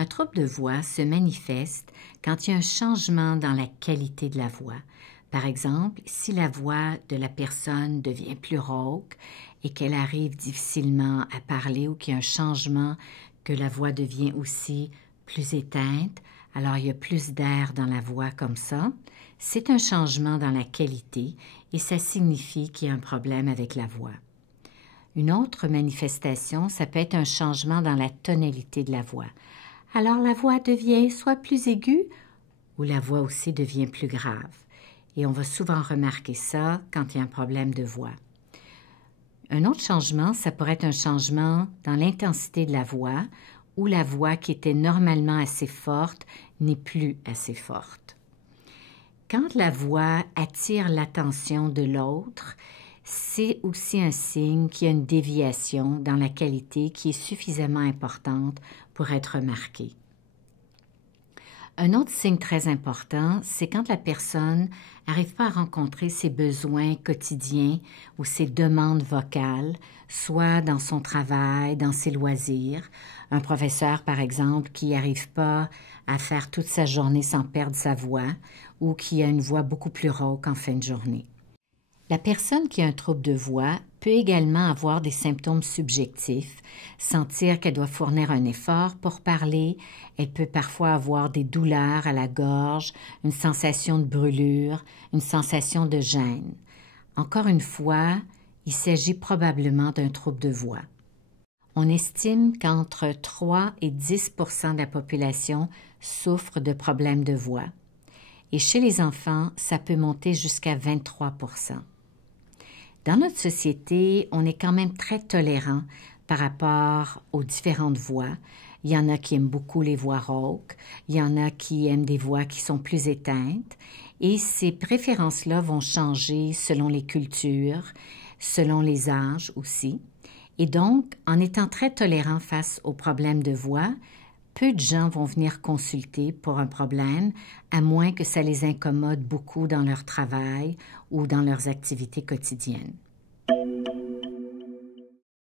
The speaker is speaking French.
Un trouble de voix se manifeste quand il y a un changement dans la qualité de la voix. Par exemple, si la voix de la personne devient plus rauque et qu'elle arrive difficilement à parler ou qu'il y a un changement, que la voix devient aussi plus éteinte, alors il y a plus d'air dans la voix comme ça, c'est un changement dans la qualité et ça signifie qu'il y a un problème avec la voix. Une autre manifestation, ça peut être un changement dans la tonalité de la voix. Alors la voix devient soit plus aiguë ou la voix aussi devient plus grave. Et on va souvent remarquer ça quand il y a un problème de voix. Un autre changement, ça pourrait être un changement dans l'intensité de la voix où la voix qui était normalement assez forte n'est plus assez forte. Quand la voix attire l'attention de l'autre, c'est aussi un signe qu'il y a une déviation dans la qualité qui est suffisamment importante pour être remarquée. Un autre signe très important, c'est quand la personne n'arrive pas à rencontrer ses besoins quotidiens ou ses demandes vocales, soit dans son travail, dans ses loisirs. Un professeur, par exemple, qui n'arrive pas à faire toute sa journée sans perdre sa voix ou qui a une voix beaucoup plus rauque en fin de journée. La personne qui a un trouble de voix peut également avoir des symptômes subjectifs, sentir qu'elle doit fournir un effort pour parler, elle peut parfois avoir des douleurs à la gorge, une sensation de brûlure, une sensation de gêne. Encore une fois, il s'agit probablement d'un trouble de voix. On estime qu'entre 3 et 10 % de la population souffre de problèmes de voix. Et chez les enfants, ça peut monter jusqu'à 23 %. Dans notre société, on est quand même très tolérant par rapport aux différentes voix. Il y en a qui aiment beaucoup les voix rauques, il y en a qui aiment des voix qui sont plus éteintes, et ces préférences-là vont changer selon les cultures, selon les âges aussi. Et donc, en étant très tolérant face aux problèmes de voix, peu de gens vont venir consulter pour un problème, à moins que ça les incommode beaucoup dans leur travail ou dans leurs activités quotidiennes.